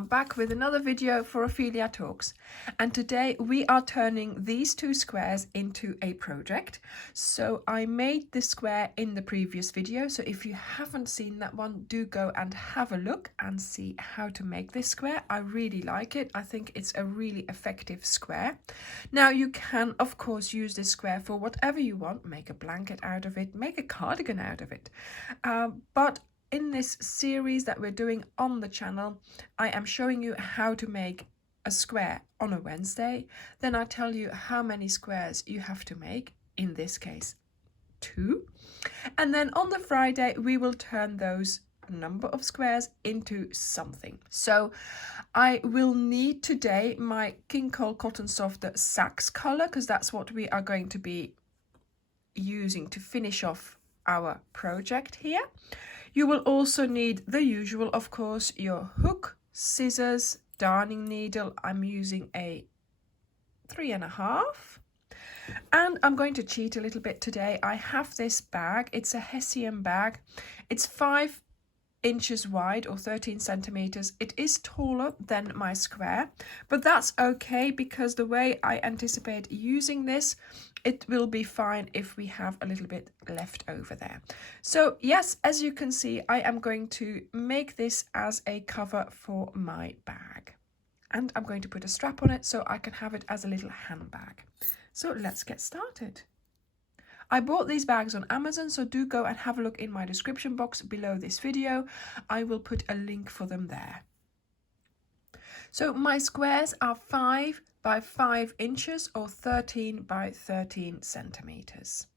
I'm back with another video for Ophelia Talks, and today we are turning these two squares into a project. So I made this square in the previous video, so if you haven't seen that one, do go and have a look and see how to make this square. I really like it. I think it's a really effective square. Now you can of course use this square for whatever you want, make a blanket out of it, make a cardigan out of it, but in this series that we're doing on the channel, I am showing you how to make a square on a Wednesday. Then I tell you how many squares you have to make, in this case 2. And then on the Friday, we will turn those number of squares into something. So I will need today my King Cole Cotton Soft Sax color, because that's what we are going to be using to finish off our project here. You will also need the usual, of course, your hook, scissors, darning needle. I'm using a 3.5, and I'm going to cheat a little bit today. I have this bag. It's a Hessian bag. It's 5 inches wide or 13 centimeters. It is taller than my square, but that's okay, because the way I anticipate using this, it will be fine if we have a little bit left over there. So yes, as you can see, I am going to make this as a cover for my bag, and I'm going to put a strap on it so I can have it as a little handbag. So let's get started. I bought these bags on Amazon, so do go and have a look in my description box below this video. I will put a link for them there. So my squares are 5 by 5 inches or 13 by 13 centimeters.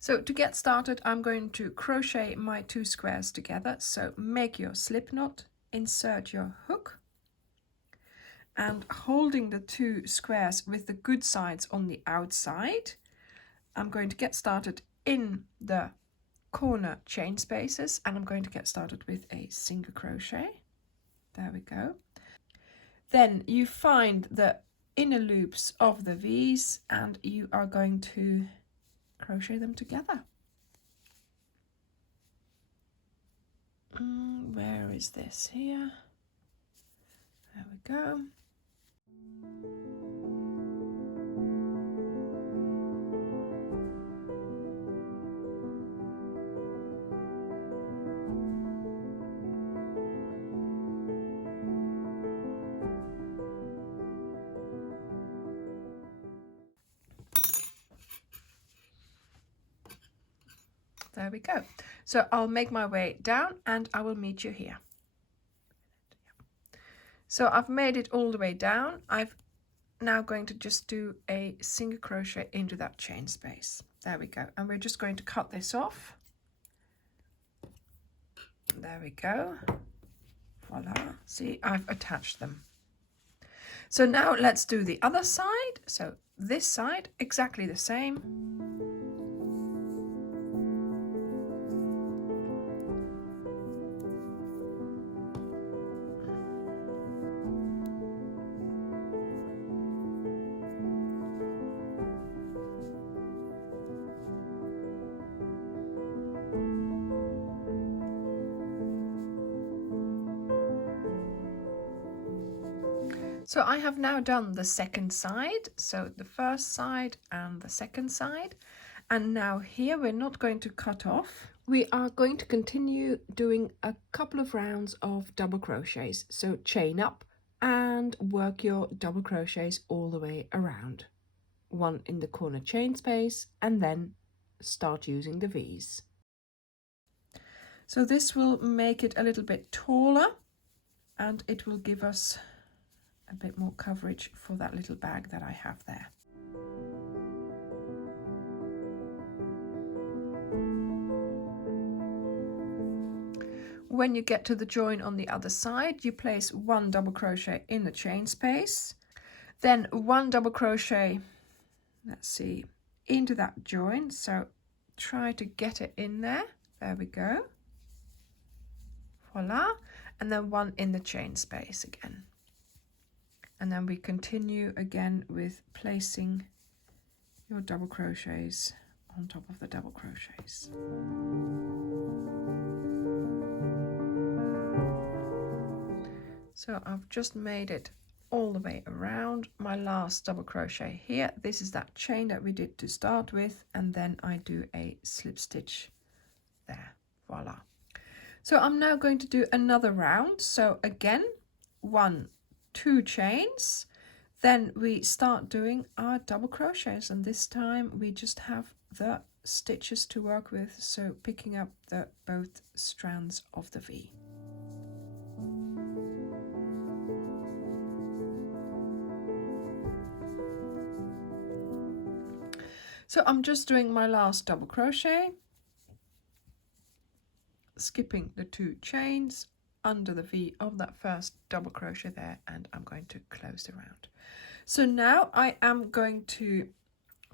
So to get started, I'm going to crochet my 2 squares together. So make your slip knot, insert your hook, and holding the 2 squares with the good sides on the outside, I'm going to get started in the corner chain spaces, and I'm going to get started with a single crochet. There we go. Then you find the inner loops of the V's and you are going to crochet them together. Where is this? Here. There we go. There we go. So I'll make my way down and I will meet you here. So I've made it all the way down. I'm now going to just do a single crochet into that chain space. There we go. And we're just going to cut this off. There we go. Voila. See, I've attached them. So now let's do the other side. So this side, exactly the same. So I have now done the second side, so the first side and the second side. And now here we're not going to cut off. We are going to continue doing a couple of rounds of double crochets. So chain up and work your double crochets all the way around. One in the corner chain space and then start using the V's. So this will make it a little bit taller and it will give us a bit more coverage for that little bag that I have there. When you get to the join on the other side, you place 1 double crochet in the chain space, then 1 double crochet, let's see, into that join. So try to get it in there. There we go. Voila. And then 1 in the chain space again. And then we continue again with placing your double crochets on top of the double crochets. So I've just made it all the way around. My last double crochet here, this is that chain that we did to start with, and then I do a slip stitch there. Voila. So I'm now going to do another round. So again, 1, 2 chains, then we start doing our double crochets, and this time we just have the stitches to work with, so picking up the both strands of the V. So I'm just doing my last double crochet, skipping the 2 chains under the V of that first double crochet there, and I'm going to close the round. So now I am going to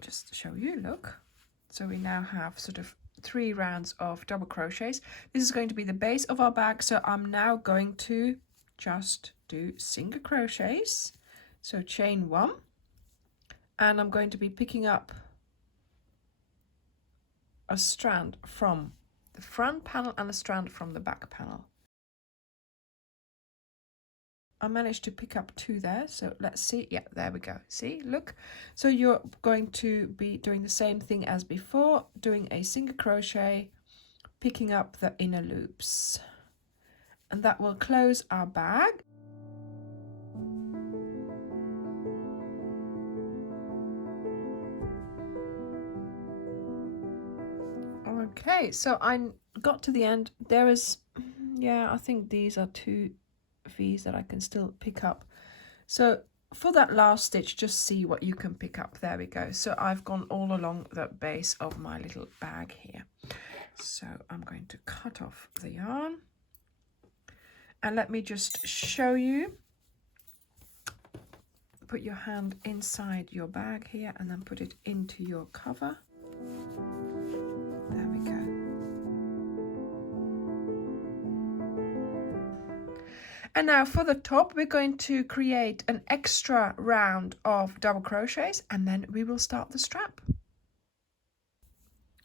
just show you, look. So we now have sort of 3 rounds of double crochets. This is going to be the base of our bag, so I'm now going to just do single crochets. So chain 1, and I'm going to be picking up a strand from the front panel and a strand from the back panel. I managed to pick up 2 there, so let's see. Yeah, there we go. See, look. So you're going to be doing the same thing as before, doing a single crochet, picking up the inner loops, and that will close our bag. Okay, so I got to the end. There is, yeah, I think these are 2 V's that I can still pick up. So for that last stitch, just see what you can pick up. There we go. So I've gone all along the base of my little bag here. So I'm going to cut off the yarn, and let me just show you. Put your hand inside your bag here and then put it into your cover. There we go. And now for the top, we're going to create an extra round of double crochets, and then we will start the strap.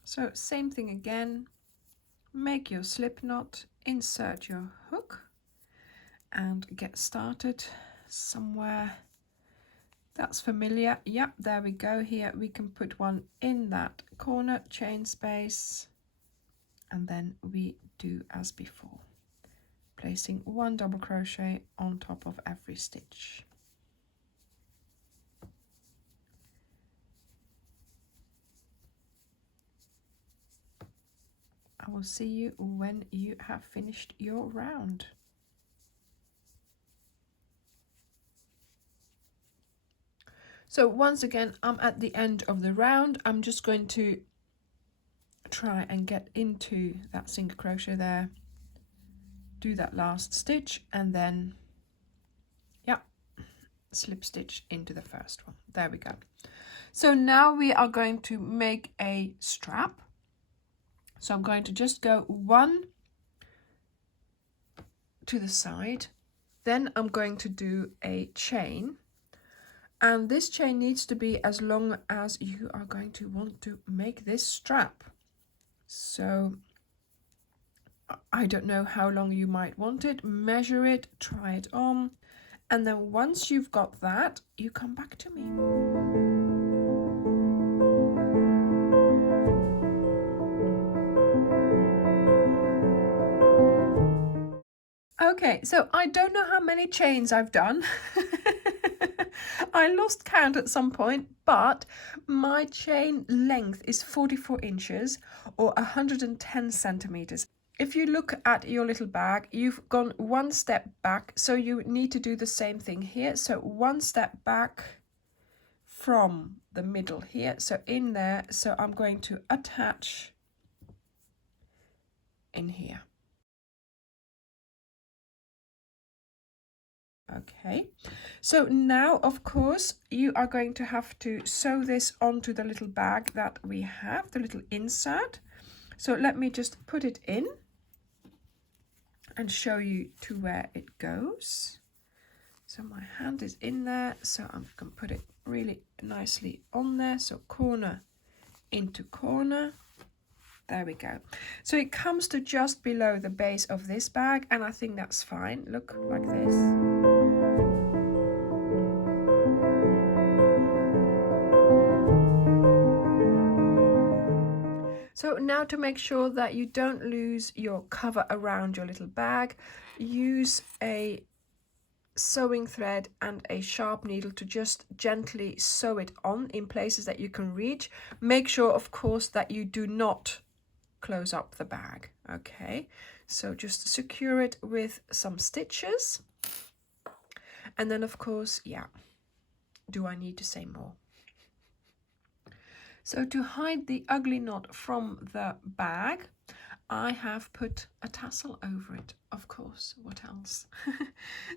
So same thing again, make your slip knot, insert your hook, and get started somewhere that's familiar. Yep, there we go. Here we can put one in that corner, chain space, and then we do as before, placing 1 double crochet on top of every stitch. I will see you when you have finished your round. So once again, I'm at the end of the round. I'm just going to try and get into that single crochet there, do that last stitch, and then slip stitch into the first one. There we go. So now we are going to make a strap. So I'm going to just go 1 to the side, then I'm going to do a chain, and this chain needs to be as long as you are going to want to make this strap. So I don't know how long you might want it, measure it, try it on, and then once you've got that, you come back to me. Okay, so I don't know how many chains I've done. I lost count at some point, but my chain length is 44 inches or 110 centimeters. If you look at your little bag, you've gone 1 step back, so you need to do the same thing here. So 1 step back from the middle here, so in there. So I'm going to attach in here. Okay, so now of course you are going to have to sew this onto the little bag that we have, the little insert. So let me just put it in and show you to where it goes. So my hand is in there, so I'm going to put it really nicely on there. So corner into corner. There we go. So it comes to just below the base of this bag, and I think that's fine. Look, like this. So now, to make sure that you don't lose your cover around your little bag, use a sewing thread and a sharp needle to just gently sew it on in places that you can reach. Make sure, of course, that you do not close up the bag. Okay, so just secure it with some stitches, and then of course, yeah, do I need to say more? So to hide the ugly knot from the bag, I have put a tassel over it, of course, what else?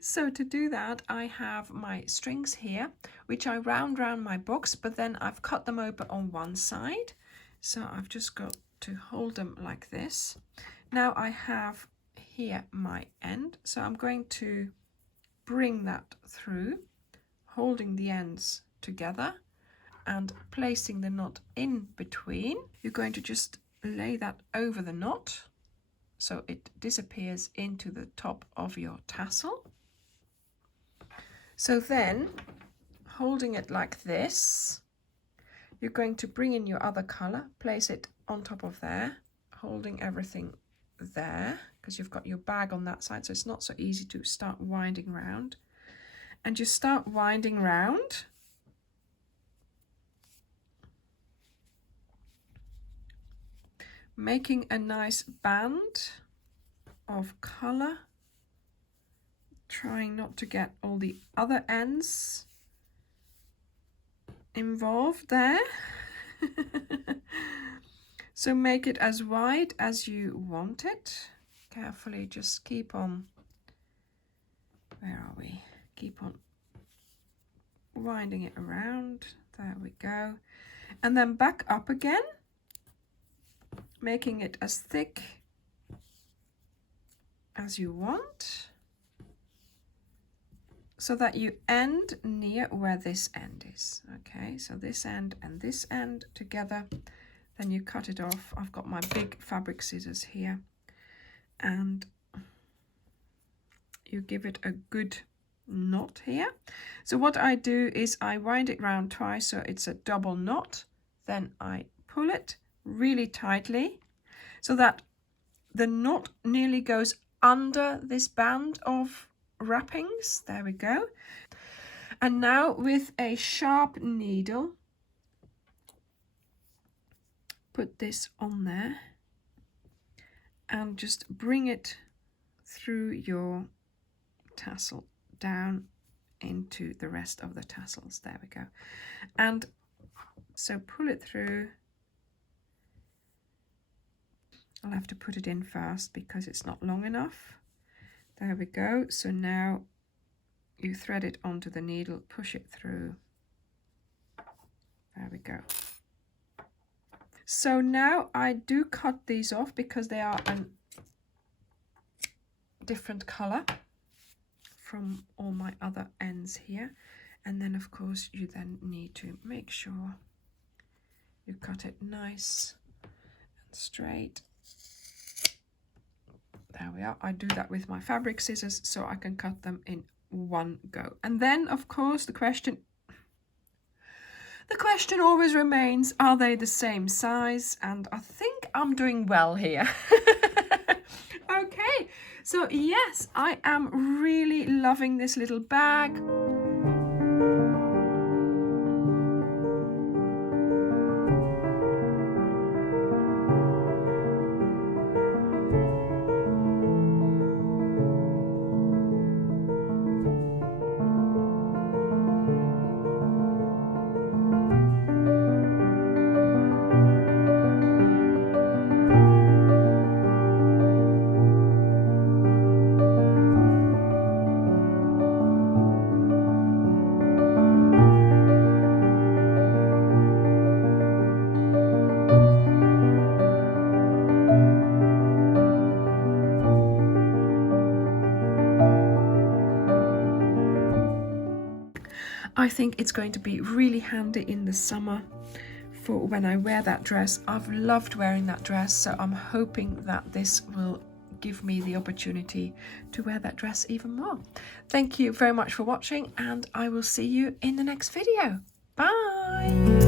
So to do that, I have my strings here, which I round my box, but then I've cut them open on one side. So I've just got to hold them like this. Now I have here my end, so I'm going to bring that through, holding the ends together and placing the knot in between. You're going to just lay that over the knot so it disappears into the top of your tassel. So then, holding it like this, you're going to bring in your other color, place it on top of there, holding everything there, because you've got your bag on that side, so it's not so easy to start winding round. And you start winding round, making a nice band of color, trying not to get all the other ends involved there. So make it as wide as you want it. Carefully just keep on, where are we? Keep on winding it around. There we go. And then back up again, making it as thick as you want, so that you end near where this end is. Okay, so this end and this end together, then you cut it off. I've got my big fabric scissors here, and you give it a good knot here. So what I do is I wind it round twice so it's a double knot, then I pull it really tightly so that the knot nearly goes under this band of wrappings. There we go. And now with a sharp needle, put this on there and just bring it through your tassel down into the rest of the tassels. There we go. And so pull it through. I'll have to put it in first because it's not long enough. There we go. So now you thread it onto the needle, push it through. There we go. So now I do cut these off because they are a different color from all my other ends here. And then of course you then need to make sure you cut it nice and straight. There we are. I do that with my fabric scissors so I can cut them in one go. And then of course the question always remains, are they the same size? And I think I'm doing well here. Okay, so yes, I am really loving this little bag. I think it's going to be really handy in the summer for when I wear that dress. I've loved wearing that dress, so I'm hoping that this will give me the opportunity to wear that dress even more. Thank you very much for watching, and I will see you in the next video. Bye!